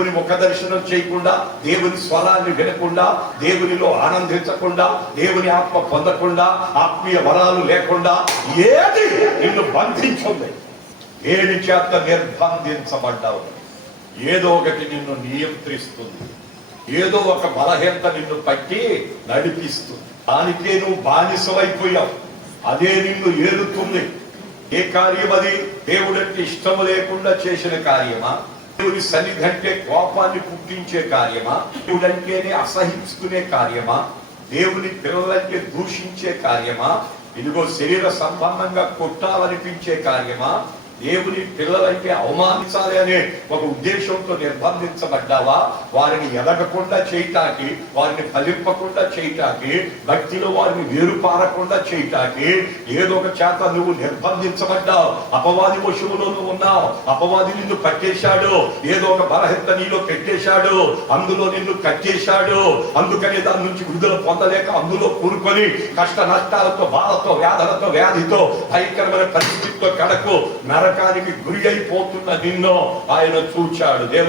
దేవుని ముఖ దర్శనం చేయకుండా, దేవుని స్వరాన్ని వినకుండా, దేవునిలో ఆనందించకుండా, దేవుని ఆత్మ పొందకుండా, ఆత్మీయ వరాలు లేకుండా ఏది నిన్ను బంధించుంది? ఏది చేత నిర్బంధించబడ్డావు? ఏదో ఒకటి నిన్ను నియంత్రిస్తుంది, ఏదో ఒక బలహీనత నిన్ను పట్టి నడిపిస్తుంది. దానికే నువ్వు బానిసమైపోయావు, అదే నిన్ను ఏలుతుంది. ఏ కార్యం అది? దేవుడంటే ఇష్టము లేకుండా చేసిన కార్యమా? దేవుని సన్నిధి అంటే కోపాన్ని పుట్టించే కార్యమా? దేవుడంటేనే అసహించుకునే కార్యమా? దేవుని పిల్లలంటే దూషించే కార్యమా? ఇదిగో శరీర సంబంధంగా కొట్టాలనిపించే కార్యమా? దేవుని పిల్లలంటే అవమానించాలి అనే ఒక ఉద్దేశంతో నిర్బంధించబడ్డావా? వారిని ఎదగకుండా చేయటానికి, వారిని ఫలింపకుండా చేయటానికి, భక్తిలో వారిని వేరుపారకుండా చేయటానికి ఏదో ఒక చేత నువ్వు నిర్బంధించబడ్డావు. అపవాది వశువులో నువ్వు ఉన్నావు. అపవాది నిన్ను పట్టేశాడు, ఏదో ఒక బలహీనత నీలో పెట్టేశాడు, అందులో నిన్ను కట్టేశాడు. అందుకని దాని నుంచి విడుదల పొందలేక అందులో కూరుకొని కష్ట నష్టాలతో, బాధతో, వ్యాధితో, భయంకరమైన పరిస్థితితో కడకు నరకానికి గురి అయిపోతున్న నిన్ను ఆయన చూచాడు. దేవుని